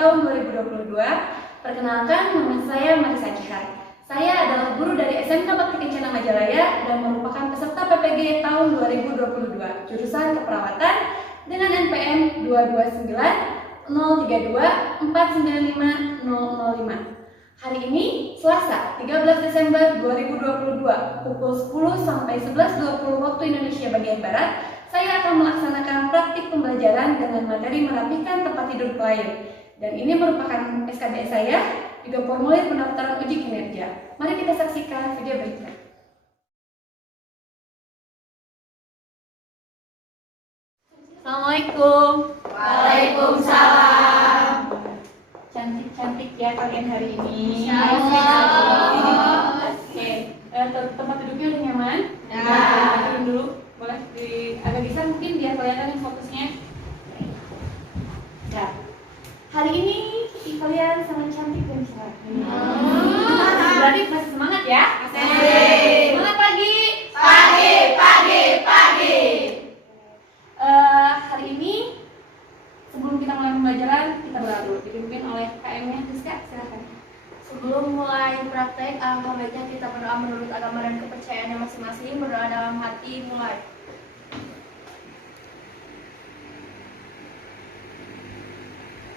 tahun 2022. Perkenalkan, nama saya Marisa Jihar. Saya adalah guru dari SMK Bakti Kencana Majalaya dan merupakan peserta PPG tahun 2022, jurusan keperawatan dengan NPM 229-032-495-005. Hari ini, Selasa, 13 Desember 2022, pukul 10 sampai 11.20 waktu Indonesia bagian Barat, saya akan melaksanakan praktik pembelajaran dengan materi merapikan tempat tidur klien. Dan ini merupakan SKBS saya, juga formulir pendaftaran uji kinerja. Mari kita saksikan video berikut. Assalamualaikum. Waalaikumsalam. Cantik-cantik ya kalian hari ini. Insyaallah. Oke, tempat duduknya udah nyaman? Ya. Turun dulu, boleh agak bisa mungkin biar kelihatan fokusnya. Ya. Hari ini kalian sangat cantik dan cerah. Berarti masih semangat ya? Masih. Semangat pagi. Pagi. Hari ini sebelum kita mulai pembelajaran kita berdoa dulu, dipimpin oleh KM-nya Rizka, silakan. Sebelum mulai praktek, alangkah baiknya kita berdoa menurut agama dan kepercayaannya masing-masing. Berdoa dalam hati, mulai.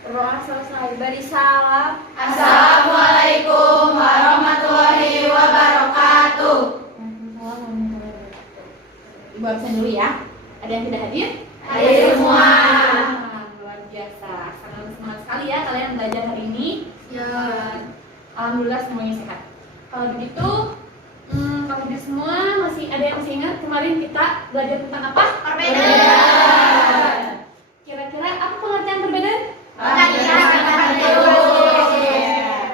Berdoa selesai. Beri salam. Assalamualaikum warahmatullahi wabarakatuh. Ibu absen dulu ya. Ada yang tidak hadir? Hadir semua. Luar biasa, sangat semangat sekali ya kalian belajar hari ini. Ya. Alhamdulillah semuanya sehat. Kalau begitu, kalau di semua masih ada yang masih ingat kemarin kita belajar tentang apa? Perbedaan. Kira-kira apa pengertian perbedaan? Menggantikan tempat tidur.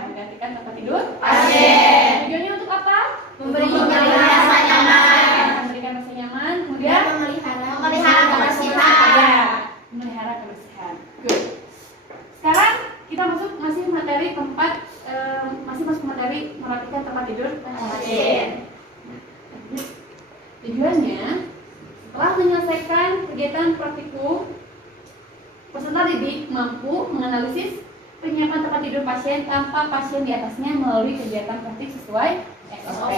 Menggantikan tempat tidur. Pasien. Tujuannya untuk apa? Memberikan rasa nyaman. Memberikan rasa nyaman, kemudian Memelihara kebersihan. Ya, memelihara kebersihan. Good. Sekarang kita masih materi masuk materi merapikan tempat tidur Pasien. Tujuannya, setelah menyelesaikan kegiatan praktikum, peserta didik mampu menganalisis penyiapan tempat tidur pasien tanpa pasien di atasnya melalui kegiatan praktik sesuai SOP.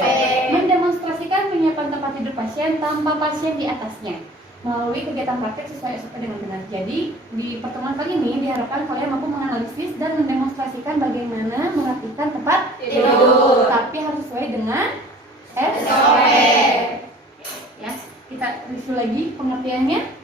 Mendemonstrasikan penyiapan tempat tidur pasien tanpa pasien di atasnya melalui kegiatan praktik sesuai SOP dengan benar. Jadi, di pertemuan kali ini diharapkan kalian mampu menganalisis dan mendemonstrasikan bagaimana merapikan tempat Tidur. tapi harus sesuai dengan SOP. Ya, kita review lagi pengertiannya.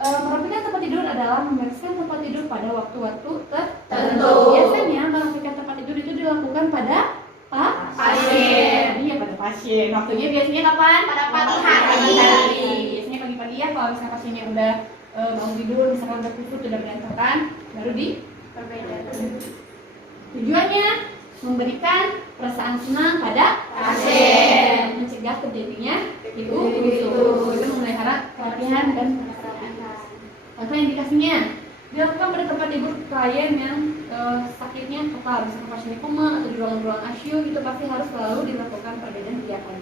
Merapikan tempat tidur adalah membereskan tempat tidur pada waktu-waktu tertentu. Biasanya merapikan tempat tidur itu dilakukan pada Pasien. Iya, pada pasien. Waktunya biasanya kapan? Pada pagi hari. Biasanya pagi-pagi ya. Kalau misalnya pasiennya udah mau tidur, misalkan udah kusut, udah berantakan, baru di Perbedaan. Tujuannya memberikan perasaan senang pada Pasien. mencegah terjadinya itu memelihara kerapihan dan contoh indikasinya dilakukan pada tempat tidur klien yang sakitnya kepala, misalnya pasiennya koma atau di ruangan-ruangan ICU, itu pasti harus selalu dilakukan perbedaan kegiatan.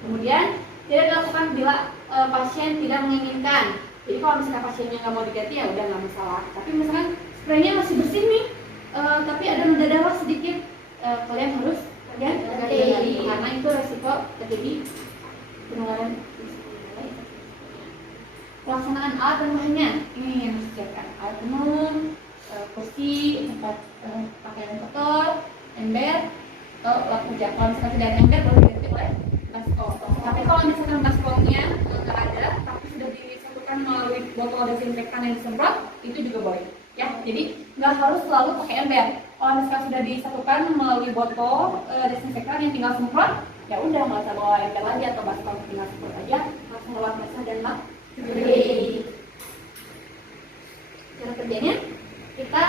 Kemudian tidak dilakukan bila pasien tidak menginginkan. Jadi kalau misalnya pasiennya nggak mau diganti ya udah nggak masalah. Tapi misalkan spraynya masih bersih nih, tapi ada noda darah sedikit, kalian harus ganti karena itu resiko terjadi penularan. Pelaksanaan alat dan bahannya ini yang harus disiapkan: alat tenun, kursi, tempat pakaian kotor, ember, atau lap kerja. Kalau misalkan tidak ada ember boleh diganti oleh baskom. Tapi kalau misalkan baskomnya nggak ada, tapi sudah disatukan melalui botol desinfektan yang disemprot, itu juga boleh. Ya, jadi nggak harus selalu pakai ember. Kalau misalkan sudah disatukan melalui botol desinfektan yang tinggal semprot, ya udah nggak usah bawa ember lagi atau baskom, tinggal semprot aja, langsung lewat basah dan lap. Cara kerjanya, kita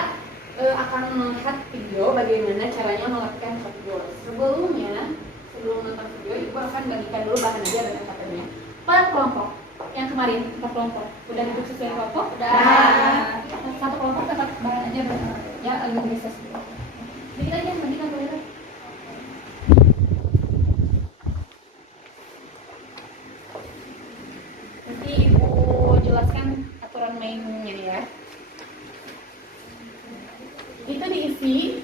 akan melihat video bagaimana caranya melakukan tempat tidur. Sebelum nonton video, ibu akan bagikan dulu bahan aja dan metodenya per kelompok. Yang kemarin per kelompok udah duduk sesuai kelompok? Udah. Satu kelompok tetap bahan aja ya, administrasi. Jadi kita aja bagikan boleh. Nanti ibu jelaskan aturan mainnya nih ya. Itu diisi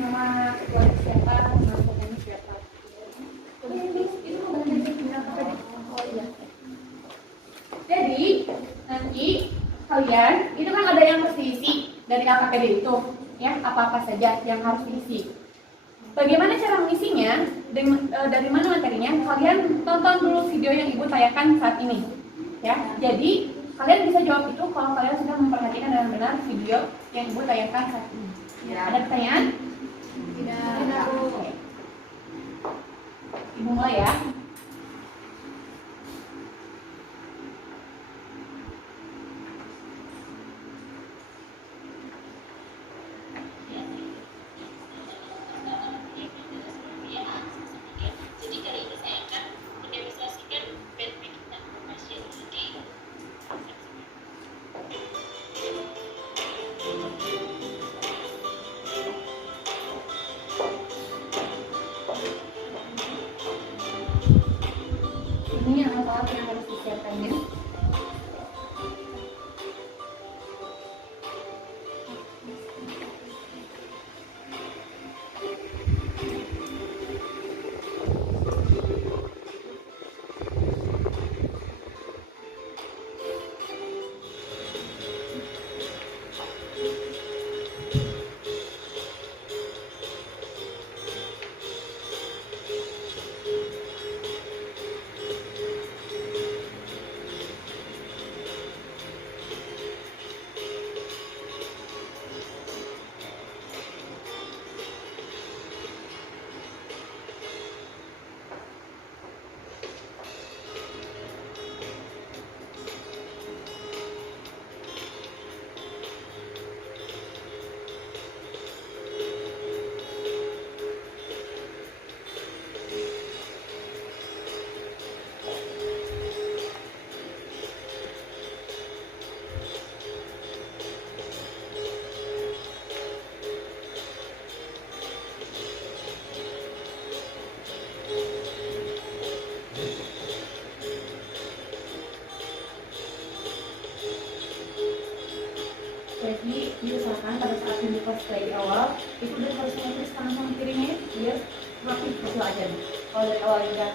nama keluarga siapa, nama penyanyi siapa. Itu bukan KPD. Oh iya. Jadi nanti kalian itu kan ada yang mesti isi dari KPD itu, ya apa-apa saja yang harus diisi. Bagaimana cara mengisinya? Dari mana materinya? Kalian tonton dulu video yang ibu tayangkan saat ini, ya. Jadi kalian bisa jawab itu kalau kalian sudah memperhatikan dengan benar video yang ibu tayangkan saat ini. Ya. Ada pertanyaan? Tidak. Oke. Ibu mulai ya. Ini yang alat yang harus disiapkannya. Jadi diusahakan pada saat ini cosplay di awal itu udah harus ngetis tangan sama kirinya biar rapi betul aja. Kalau dari awal udah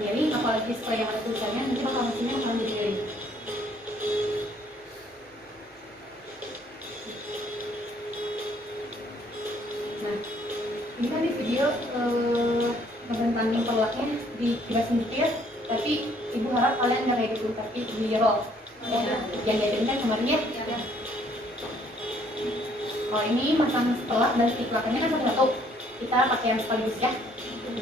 miring, apalagi setelah yang ada tulisannya nanti bakal mesinnya akan jadi miring. Nah, ini kan di video ngebentangin pelaknya di kibasin dikit, tapi ibu harap kalian nggak kayak gitu, tapi di roll. Nah, yang diajarin kan kemarin ya. Kalau ini masang setelah dan stiklakannya kan satu-satu, kita pakai yang sekaligus ya.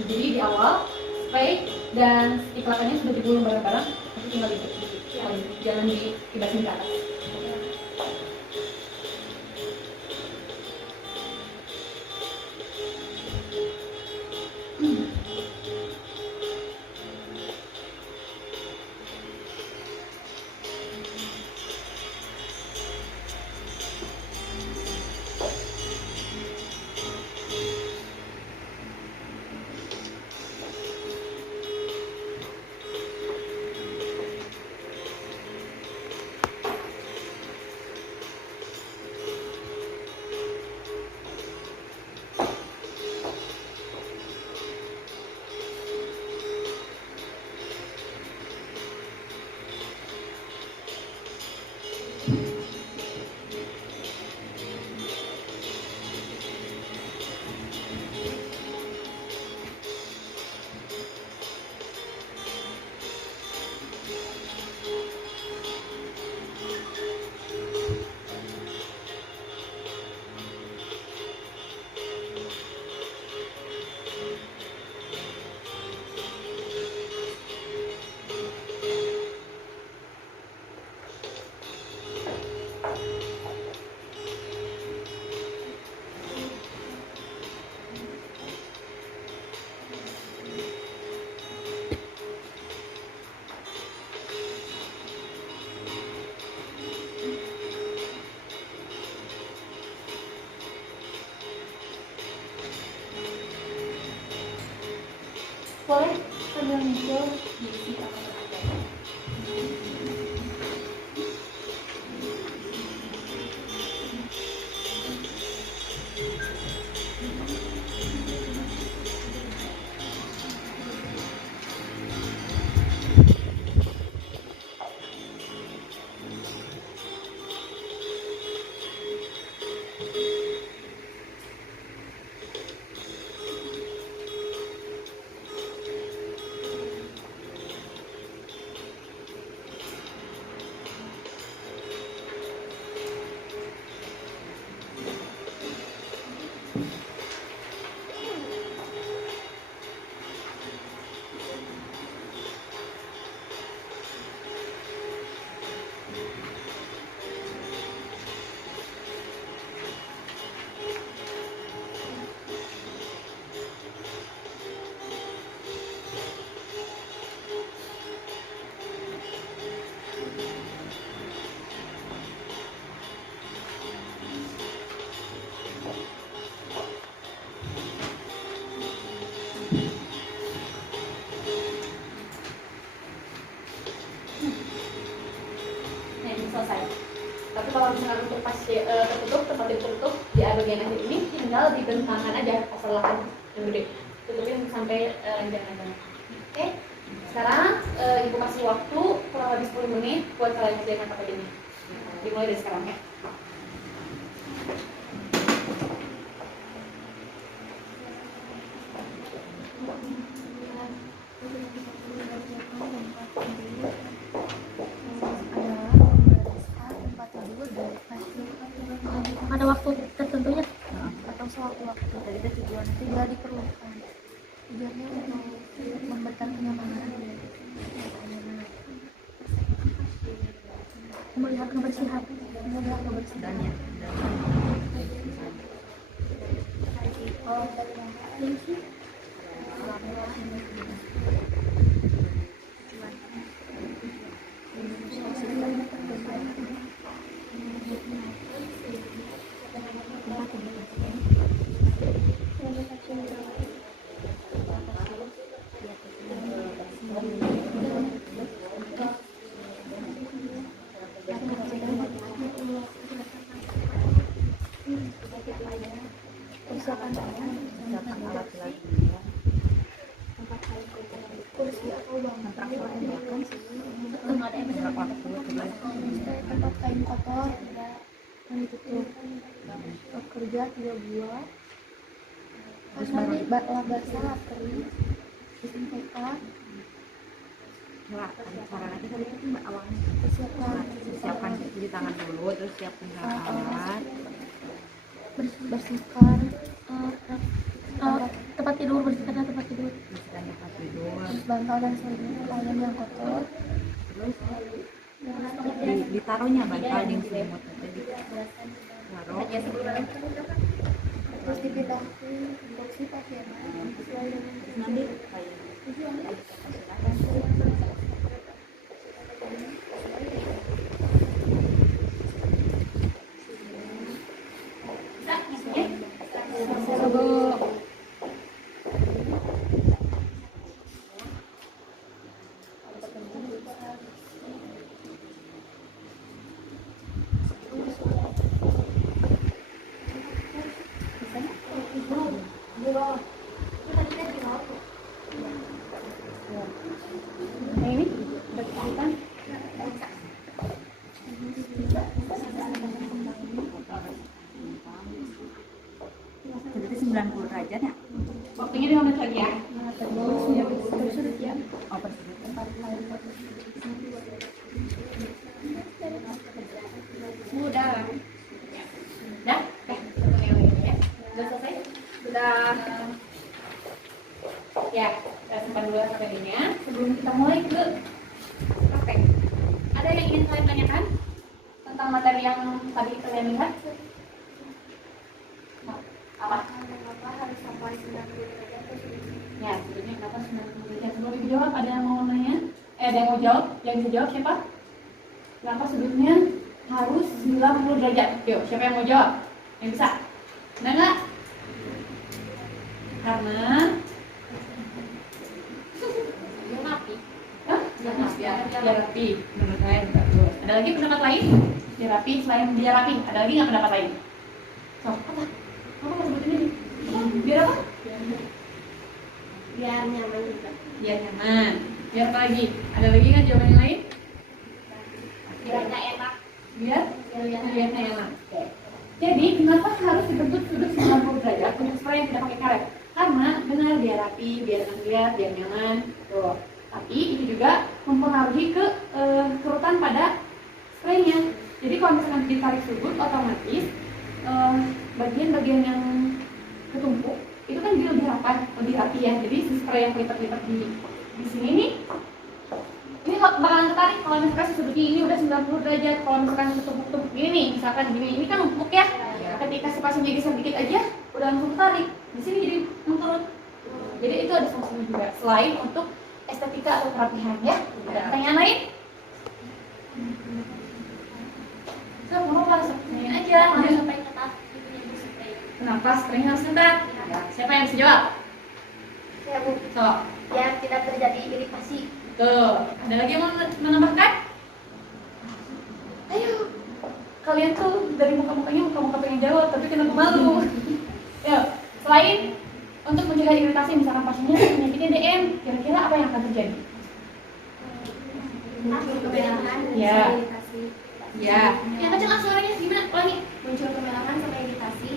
Jadi di awal spray dan stiklakannya sudah digulung bareng-bareng, nanti tinggal jangan dikibasin ke atas. Boleh sambil nyicil diisi apa yang ada. tertutup, tempat tertutup di bagian akhir ini tinggal dibentangkan aja overlapan yang gede, tutupin sampai ranjang aja. Oke, sekarang ibu kasih waktu kurang lebih 10 menit buat kalian kerjakan apa ini. Dimulai dari sekarang ya. Ada waktu tertentunya atau sewaktu-waktu dari tujuan tidak diperlukan. Tujuannya untuk memberikan kenyamanan, melihat kebersihan, Oh, dari sih. Persiapan alat lagi ya. Kursi atau tempat kain kotor yang ditutup. Kerja 3 buah. Pas nanti basah kering, disinfektan. Cara nanti tadi itu mbak awalnya Siapkan cuci tangan dulu, terus siapin alat, bersihkan tempat tidur, bersihkan tempat tidur, terus bantal dan selimut lain yang kotor, terus ditaruhnya bantal di selimut taruh, terus dipindah ke boxi pasien. nanti Ini udah kita berarti 90 derajat ya? waktunya 5 menit lagi ya. Oh bersih. Udah. Udah? Oke. Ya. Udah selesai? Udah. Ya, kita simpan dulu materinya sebelum kita mulai ke praktek. Ada yang ingin kalian tanyakan tentang materi yang tadi kalian lihat? Apa? Kenapa harus sampai 90 derajat? Ya, sebetulnya kenapa 90 derajat? Sebelum ibu jawab, ada yang mau nanya? Ada yang mau jawab? Yang bisa jawab siapa? Kenapa sebetulnya harus 90 derajat? Yuk, siapa yang mau jawab? Yang bisa? Ada nggak? Karena biar rapi. Menurut saya bagus. Ada lagi pendapat lain? Biar rapi, selain biar rapi, ada lagi nggak pendapat lain? So, apa? Apa sebetulnya ini? Biar apa? Biar nyaman juga. Biar nyaman. Biar apa lagi? Ada lagi nggak jawaban yang lain? Biar nggak enak. Biar enak. Jadi kenapa harus dibentuk sudut 90 derajat untuk spray yang tidak pakai karet? Karena benar biar rapi, biar enak lihat, biar nyaman. Tuh. Tapi itu juga mempengaruhi ke kerutan pada spraynya. Jadi kalau misalkan ditarik sudut, otomatis bagian-bagian yang ketumpuk itu kan jadi lebih rapi ya. Jadi si spray yang lipat-lipat di sini nih, ini bakalan tertarik kalau misalkan si sudutnya ini udah 90 derajat. Kalau misalkan ketumpuk-tumpuk gini nih, misalkan gini, ini kan empuk ya. Ketika si pasiennya geser dikit aja, udah langsung tertarik. Di sini jadi mengkerut. Jadi itu ada fungsinya juga. Selain untuk estetika atau kerapihan ya. Ada pertanyaan lain? So, mau apa? Tanyain aja. Sampai ketat itunya di spray. Kenapa spraynya harus ketat? Ya. Siapa yang bisa jawab? Ya Bu, So, biar tidak terjadi iritasi. tuh. Ada lagi yang mau menambahkan? Ayo. kalian tuh dari muka-muka pengen jawab, tapi kenapa malu? Ya, selain untuk mencegah iritasi, misalkan pasiennya penyakitnya DM, kira-kira apa yang akan terjadi? Muncul kemerahan, Ya. iritasi. Ya, yang kenceng suaranya gimana? Ulangi. Muncul kemerahan sama iritasi.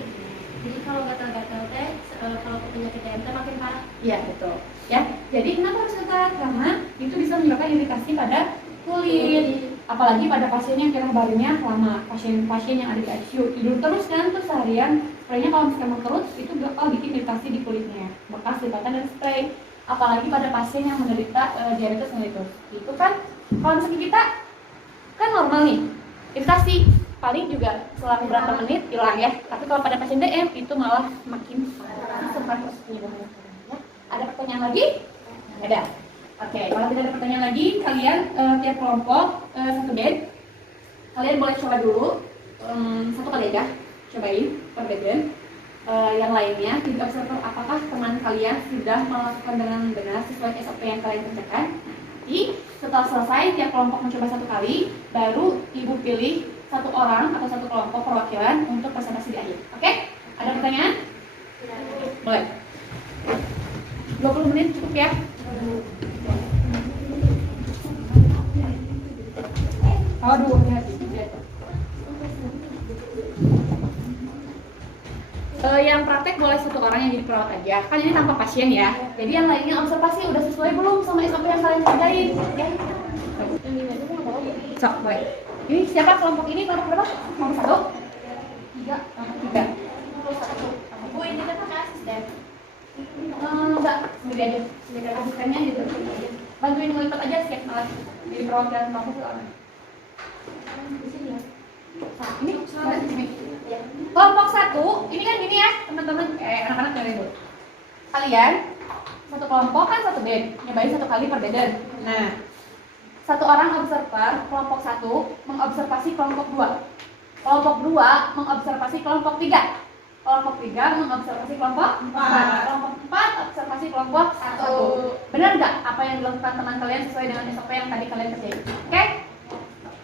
Jadi kalau gatal-gatal teh, kalau penyakit DM teh makin parah. Iya, betul. Ya, jadi kenapa harus ketat? Karena itu bisa menyebabkan iritasi pada kulit. Apalagi pada pasien yang kira barunya lama, pasien yang ada di ICU tidur terus kan, terus seharian spraynya kalau misalkan terus itu bakal bikin iritasi di kulitnya, bekas lipatan dan spray. Apalagi pada pasien yang menderita diabetes mellitus, itu kan kalau misalkan kita kan normal nih, iritasi paling juga selang berapa menit hilang ya. Tapi kalau pada pasien DM itu malah makin parah terus penyebabnya. Ya. Ada pertanyaan lagi? Ada. Oke, kalau tidak ada pertanyaan lagi, kalian tiap kelompok satu bed, kalian boleh coba dulu satu kali aja, cobain per bed. Yang lainnya, jadi observer apakah teman kalian sudah melakukan dengan benar sesuai SOP yang kalian kerjakan. Nanti setelah selesai tiap kelompok mencoba satu kali, baru ibu pilih satu orang atau satu kelompok perwakilan untuk presentasi di akhir. Oke? Ada pertanyaan? Boleh. 20 menit cukup ya? Aduh, hati-hati. Yang praktek boleh satu orang yang jadi perawat aja. Kan ini tanpa pasien ya. Jadi yang lainnya observasi udah sesuai belum sama SOP yang kalian kerjain? Ya. Sok, boleh. Ini siapa kelompok ini? Kelompok berapa? Kelompok 1? 3? Kelompok 3. Bu, ini kan pakai asisten. Enggak, sendiri aja. Sendiri asistennya gitu. Bantuin ngelipat aja siap alat. Jadi perwakilan kelompok itu aman. Di sini ya. Ini di sini. Kelompok 1, ini kan gini ya teman-teman, anak-anak dari ibu. Kalian satu kelompok kan satu bed, nyobain satu kali per bed. Nah, satu orang observer kelompok 1 mengobservasi kelompok 2. Kelompok 2 mengobservasi kelompok 3. Kelompok 3 mengobservasi kelompok 4. Kelompok 4 observasi kelompok 1. Benar nggak apa yang dilakukan teman kalian sesuai dengan SOP yang tadi kalian kerjain? Oke?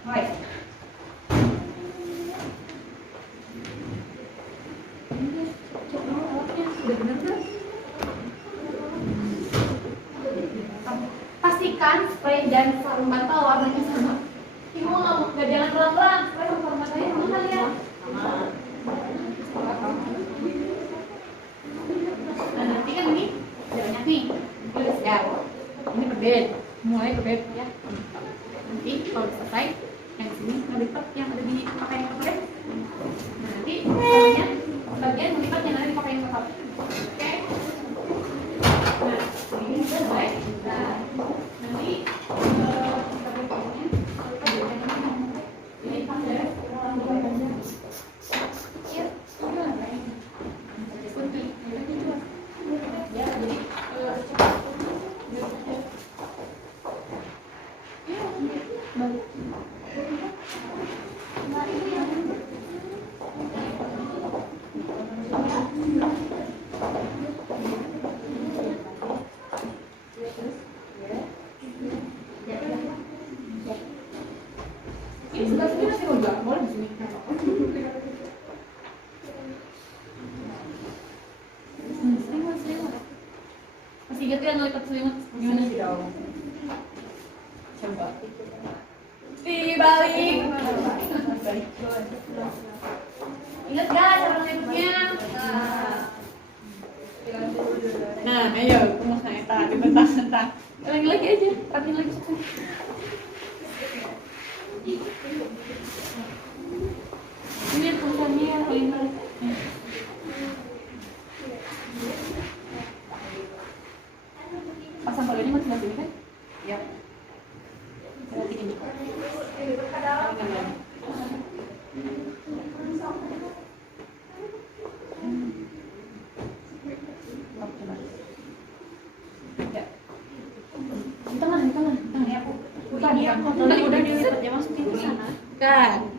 Mulai. Udah bener belum? Pastikan spray dan sarung bantal warnanya sama. Ibu nggak jangan pelan-pelan, spray sama sarung bantalnya sama kalian. Nah nanti kan ini banyak nih, tulis ya. Ini berbeda, mulai berbeda ya. Nanti kalau selesai yang sini melipat yang ada di pakaian berbeda. Nah nanti namanya bagian melipat yang ada di pakaian berbeda. Oke. Nah ini sudah mulai. Nah nanti kita berikutnya ini pakai ya jadi ini sebelah sini masih enggak boleh di sini. Selimut. Masih ingat kan ngelipat selimut gimana sih dong? Coba. Dibalik. Ingat gak cara ngelipatnya? Nah, ayo, aku mau nanya dibentang-bentang. Lagi aja, rapiin lagi. Ini tulisannya lima. Pasang palanya masih sini kan? Ya. Berarti ini. Ya. Di tengah. Ya, Bu. Tadi udah dilipat, ya masukin ke sana. Kan.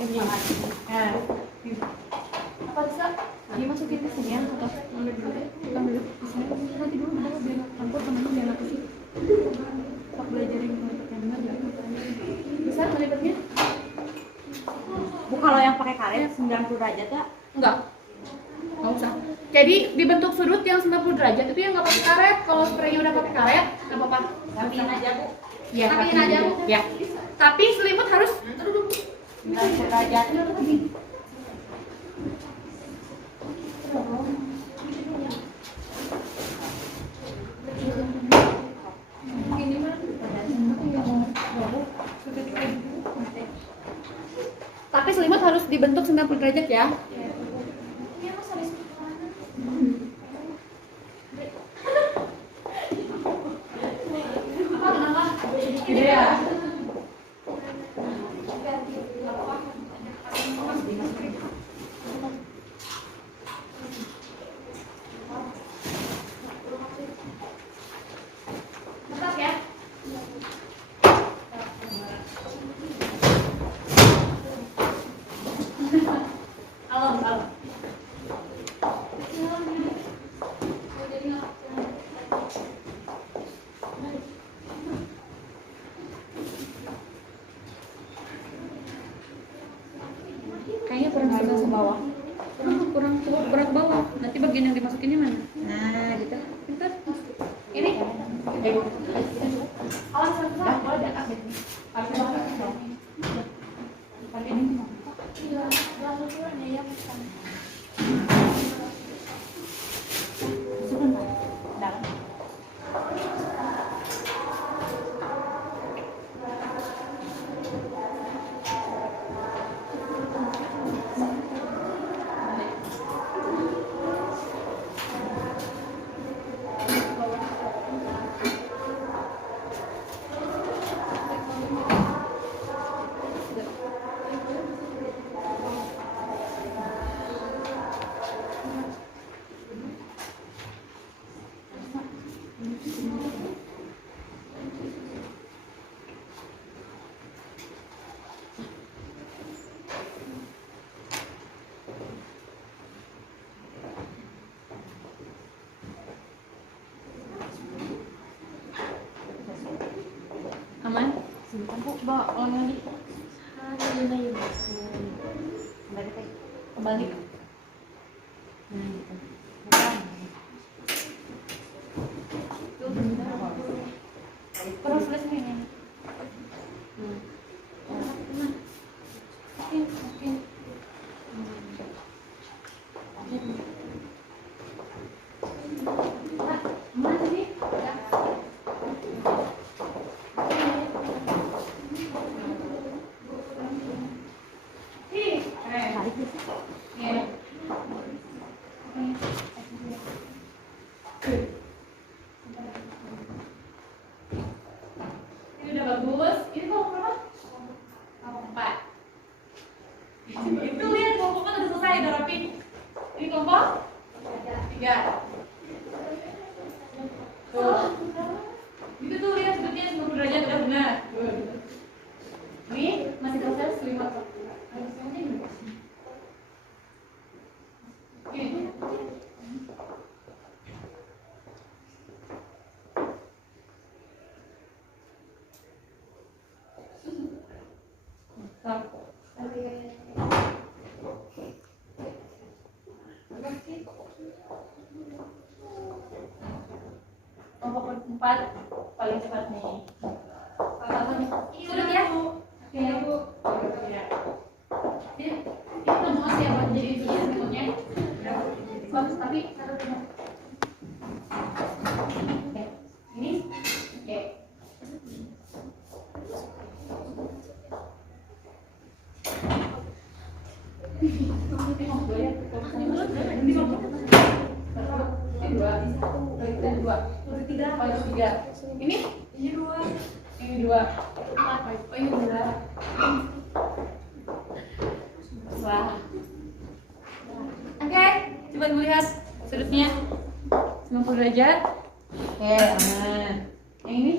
Ini. Nah. Apa bisa dimasukin ke sini ya? Atau ambil di sini? Nanti dulu biar campur temennya biar aku sih. Pak belajar yang melipatnya benar nggak? Bisa melipatnya? Buka 90 derajat ya? Enggak. Nggak usah. Jadi dibentuk sudut yang 90 derajat itu yang nggak pakai karet. Kalau spraynya udah pakai karet, nggak apa-apa. Rapiin aja, Bu. Ya, Rapiin aja, Bu. Ya. Tapi selimut harus 90 derajat. Tapi selimut harus dibentuk 90 derajat ya. Gede ya? Mantap ya? Halo. Kayaknya kurang suka ke bawah. Kurang berat bawah. Nanti bagian yang dimasukinnya mana? Nah, gitu. Pintar. Ini. Alas satu boleh di atas ini. Pakai ini. Iya, lalu tuh ada yang bukan. Dalam. Aman? Simpan, Bu. Bawa ulang lagi. Ada yang Kembali ke. Kembali. Nah, gitu. Bukan. Terus tulis ini. Makin. Mana sih? Tarik di situ. Iya. Ini udah bagus. Ini kelompok berapa? Kelompok 4. Itu lihat kelompok kan udah selesai, udah rapi. Ini kelompok 3. Tuh. Itu tuh lihat sudutnya 90 derajat udah benar. Ini masih proses selimut. Ini. Kelompok 4 paling cepat nih. Sudah ya? Oke, Bu. Ya. Ini mau siapa jadi selimutnya? Bagus, tapi satu dulu. Oke. Ini? Oke. Ini? Ini 2. Ini 2. Oh, ini 2. Wah. Oke, coba dulu lihat sudutnya 90 derajat. Oke, aman. Yang ini?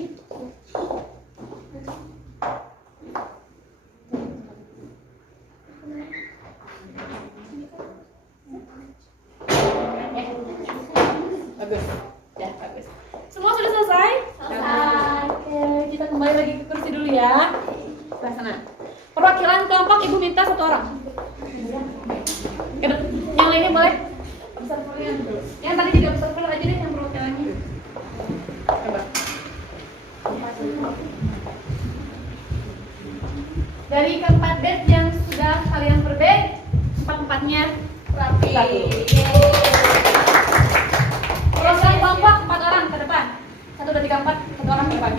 Bagus. Ya, bagus. Semua sudah selesai? Selesai. Oke, kita kembali lagi ke kursi dulu ya. Sebelah sana. Perwakilan kelompok Ibu minta 1 orang. ini boleh observer yang dulu. Yang tadi jadi observer aja deh yang perwakilannya. Coba. Dari keempat bed yang sudah kalian perbed, empat-empatnya rapi. Program kelompok 4 orang ke depan. 1, 2, 3, 4, 1 orang ke depan.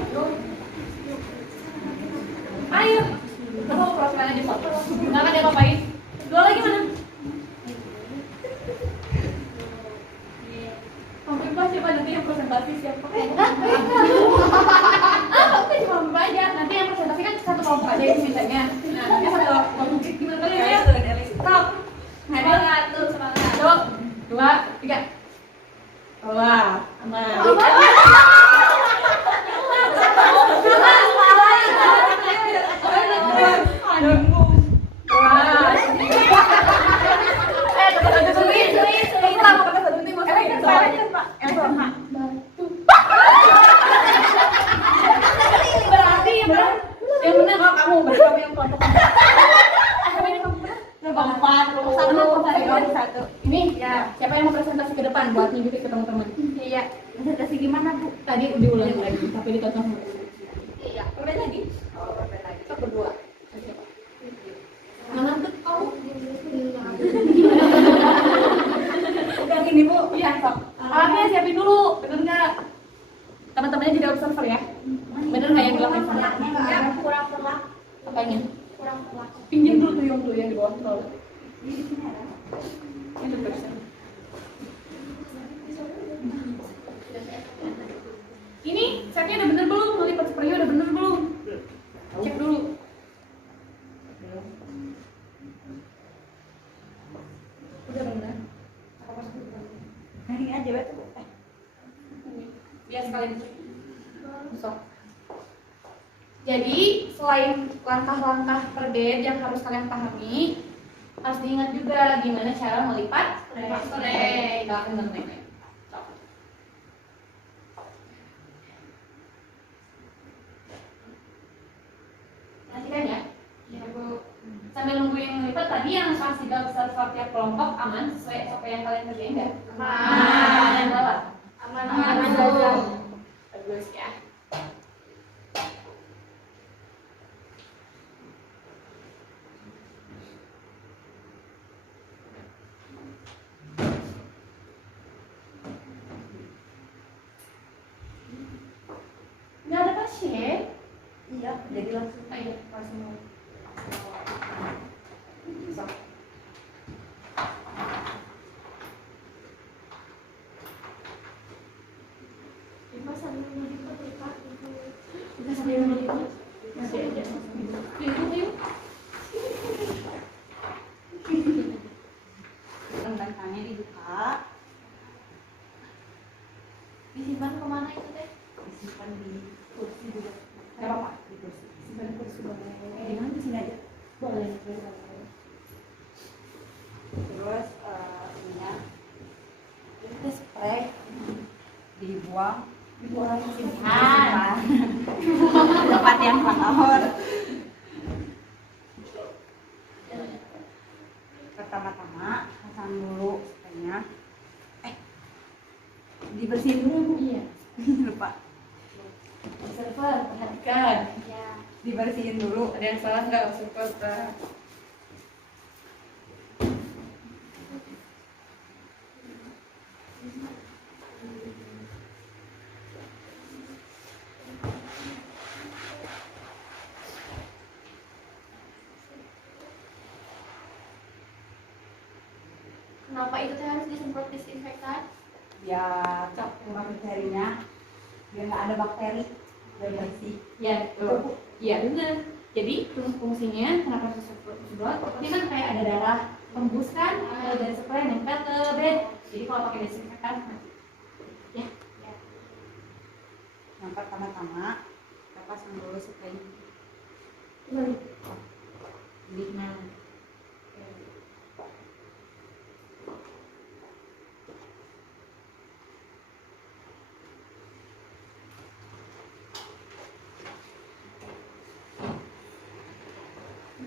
Ayo. Kamu profilan aja sok. Enggak ada apa-apain. 2 lagi mana? Pembimbing siapa nanti yang presentasi siapa? Aku cuma pembimbing aja. Nanti yang presentasi kan satu kelompok aja itu misalnya. Nah, nanti satu kelompok gimana kalian ya? Stop. Semangat tuh, semangat. 1, 2, 3. Wah, aman. Ini ya, siapa yang mau presentasi ke depan buat nunjukin ke teman-teman? Iya. Presentasi gimana, Bu? Tadi diulang lagi, tapi ditonton. Iya. Perbeda lagi? Oh, perbeda lagi. Kita berdua. Mana tuh kamu? Udah gini, Bu. Iya, sok. Alatnya siapin dulu, bener nggak? Teman-temannya jadi observer ya. Bener nggak yang dilakukan? Ya, kurang-kurang. Apanya? Kurang-kurang. Pinjam dulu tuh yang di bawah tuh. Di sini ada. Itu persen. Ini setnya udah bener belum? Melipat sepernya udah bener belum? Cek dulu. Udah bener. Hari aja betul. Biar sekali dicek. Sok. Jadi selain langkah-langkah per bed yang harus kalian pahami, harus diingat juga gimana cara melipat spray. Nantikan ya. Sambil nunggu yang melipat tadi yang kasih observer tiap kelompok aman sesuai SOP yang kalian kerjain nggak? Aman. Yang bawah? Aman. Bagus ya. Nggak ada pasien? Iya, jadi langsung. Ayo, langsung. So. Kita sambil melipat itu. Kita sambil melipat. Masih aja. Yuk. Tangannya dibuka. Disimpan kemana itu teh? Disimpan di kursi juga. Gak apa-apa. Di kursi. Simpan di kursi boleh. Di mana di sini aja. Boleh. Terus ininya itu spray dibuang simpan tempat yang kotor. Pertama-tama pasang dulu spraynya. Dibersihin dulu, Bu. Iya. Lupa. Observer, perhatikan. Ya. Dibersihin dulu. Ada yang salah nggak observer? Kenapa itu teh harus disemprot disinfektan? Biar bakterinya biar nggak ada bakteri, biar bersih. Ya, betul. Iya benar. Jadi fungsinya kenapa harus disemprot? Ini kan kayak ada darah tembus kan, dari spray nempel ke bed. Jadi kalau pakai desinfektan, ya. Yang pertama-tama kita pasang dulu spraynya. Jadi nah.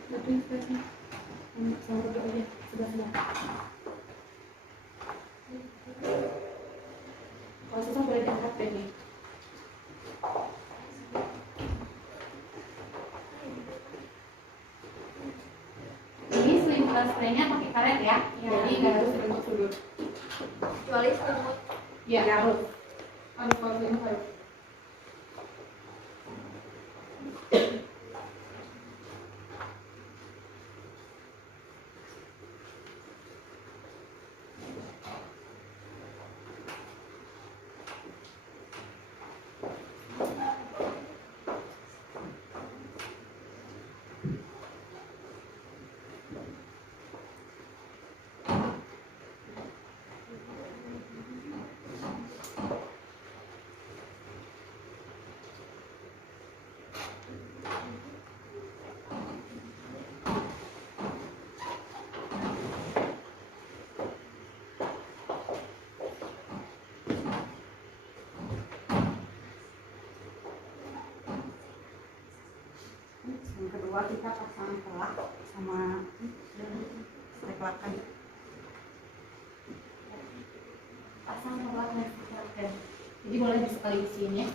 Tapi sebenarnya, sama aja sebelah. spraynya pakai karet ya, jadi nggak harus bentuk sudut. Kecuali selimut. Ya harus. Kalau ini harus. Yang kedua kita pasang pelak sama reklakan. Pasang pelak dan reklakan. Jadi boleh disekali di sini ya.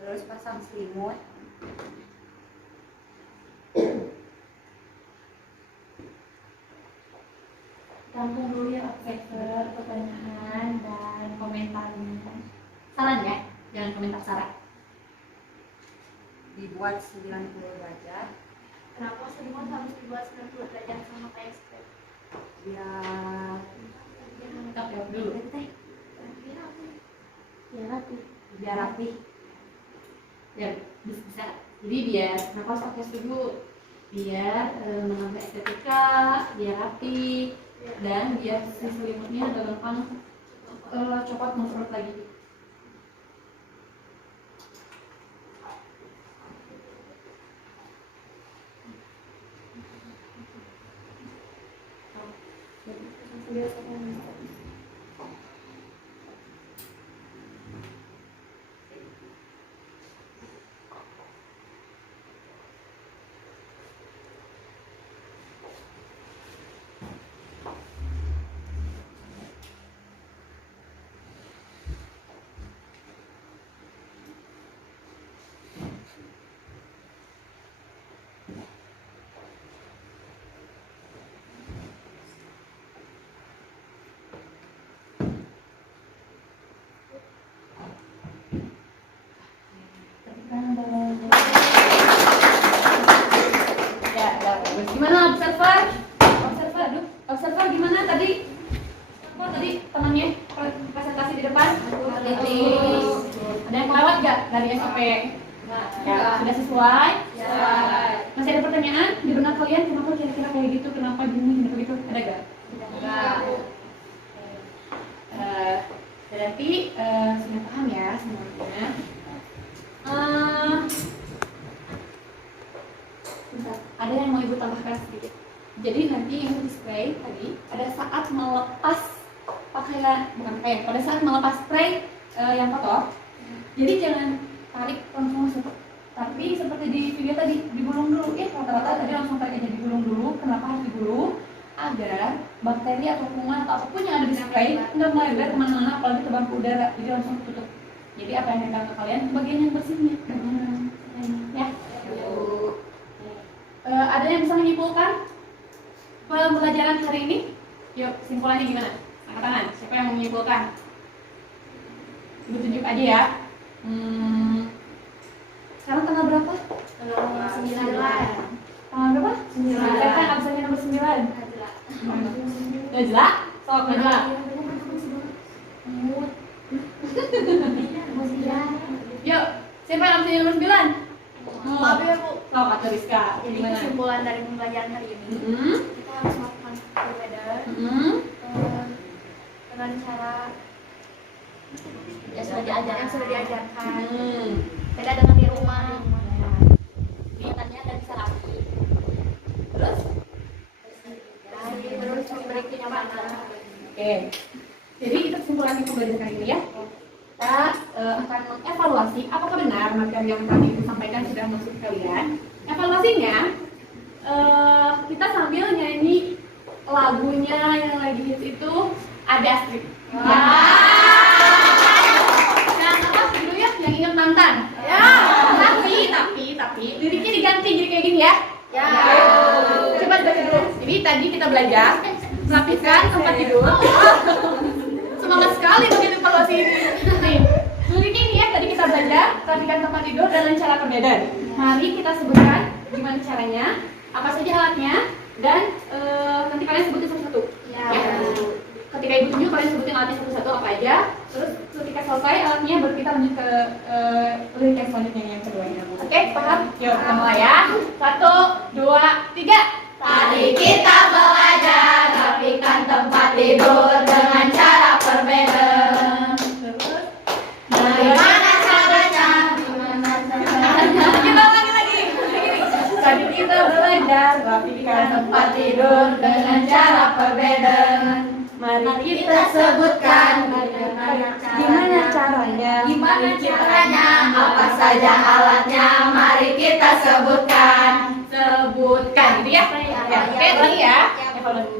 Terus pasang selimut. Tampung dulu ya observer, pertanyaan dan komentarnya. Saran ya, jangan komentar saran. Dibuat 90 derajat Kenapa selimut harus dibuat 90 derajat sama kayak spray? biar Kita jawab dulu. Ya rapi. biar rapi. Biar bisa. Jadi biar kenapa harus pakai sudut? Biar menambah estetika, biar rapi, dan biar si selimutnya agak gampang copot menurut lagi. Ya, gimana observer? Observer gimana tadi? Apa tadi temannya presentasi di depan? Ada yang kelewat nggak dari SOP? Ya, sudah sesuai? Masih ada pertanyaan di benak kalian? Kenapa kira-kira kayak gitu? Kenapa gini? Kenapa gitu? Ada nggak? Berarti sudah paham ya semuanya. Bentar, ada yang mau ibu tambahkan sedikit. Jadi nanti ibu display tadi pada saat melepas pakaian, bukan pakaian, pada saat melepas spray yang kotor. Jadi jangan tarik langsung masuk. Tapi seperti di video tadi digulung dulu ya, rata-rata tadi langsung tarik aja digulung dulu. Kenapa harus digulung? Agar bakteri atau kuman atau apapun yang ada di spray nggak melebar kemana-mana, apalagi ke bangku udara, jadi langsung tutup. Jadi apa yang ditangkap kalian bagian yang bersihnya, ya. Ada yang bisa menyimpulkan pembelajaran hari ini? Yuk, simpulannya gimana? Angkat tangan. Siapa yang mau menyimpulkan? Ibu tunjuk aja ya. Sekarang tanggal berapa? Tanggal 9. Tanggal berapa? 9. Siapa yang absennya nomor 9? Najla? Sok Najla. Yuk, siapa yang absennya nomor 9? Maaf ya Bu. Sok Kak Rizka. Jadi Gimana? kesimpulan dari pembelajaran hari ini, kita harus melakukan berbeda dengan cara yang sudah diajarkan. Beda dengan di rumah. Kelihatannya dan bisa rapi. Oke. Jadi itu kesimpulan kita belajar kali ini ya. Kita akan mengevaluasi apakah benar materi yang tadi disampaikan sudah masuk ke kalian. Evaluasinya kita sambil nyanyi lagunya yang lagi hits itu Ada Astrid. Yang apa dulu ya? Yang ingat mantan. Ya. Tapi liriknya diganti jadi kayak gini ya. Ya. Coba baca dulu. Jadi tadi kita belajar merapikan tempat tidur. Semangat sekali begitu evaluasi ini. Nih, liriknya ini ya tadi kita belajar rapikan tempat tidur dengan cara berbeda. Mari kita sebutkan gimana caranya, apa saja alatnya, dan nanti kalian sebutin satu-satu. Ya. Ketika ibu tunjuk kalian sebutin alatnya satu-satu apa aja. Terus ketika selesai alatnya baru kita lanjut ke lirik yang selanjutnya yang kedua. Oke, paham? Yuk kita mulai ya. 1, 2, 3. Tadi kita belajar rapikan tempat tidur dengan cara berbeda. Bagaimana caranya? Kita lagi. Tadi kita belajar rapikan tempat tidur dengan cara berbeda. Mari kita sebutkan gimana caranya. Apa saja alatnya? Mari kita sebutkan. Sebutkan gitu ya. Oke, lagi ya.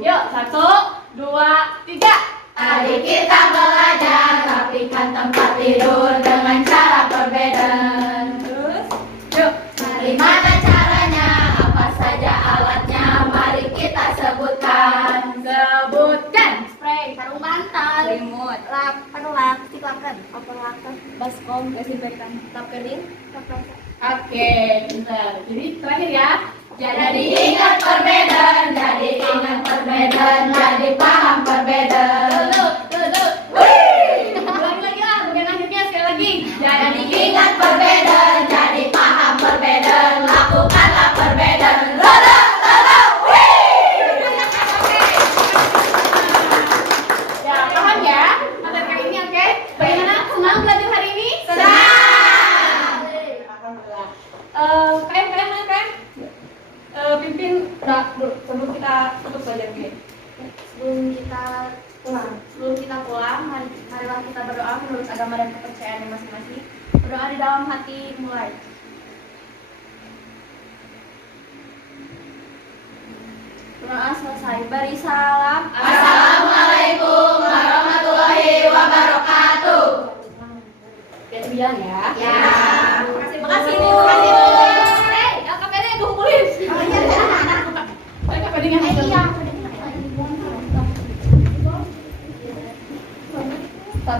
Yuk, 1, 2, 3. Tadi kita belajar rapikan tempat tidur dengan cara berbeda. Terus, yuk. Bagaimana caranya? Apa saja alatnya? Mari kita sebutkan. Sebutkan. Spray, sarung bantal, Remote. stik laker, laker, baskom, desinfektan, lap kering, lap basah. Oke, bentar. Jadi terakhir ya. Jadi ingat perbedaan, jadi paham perbedaan. Ulangi lagi lah, bagian akhirnya sekali lagi. Jadi ingat perbedaan, jadi paham perbedaan, lakukanlah perbedaan. Ya, paham ya? Materi kali ini oke? Bagaimana? Senang belajar hari ini? Alhamdulillah. Kalian? Pimpin, sebelum kita tutup belajar ini. Sebelum kita pulang, marilah kita berdoa menurut agama dan kepercayaan masing-masing. Berdoa di dalam hati, mulai. Doa selesai. Beri salam. Assalamualaikum warahmatullahi wabarakatuh. Biar bilang ya. Ya. Makasih Bu. LKPD kumpulin. LKPD-nya Iya. 1,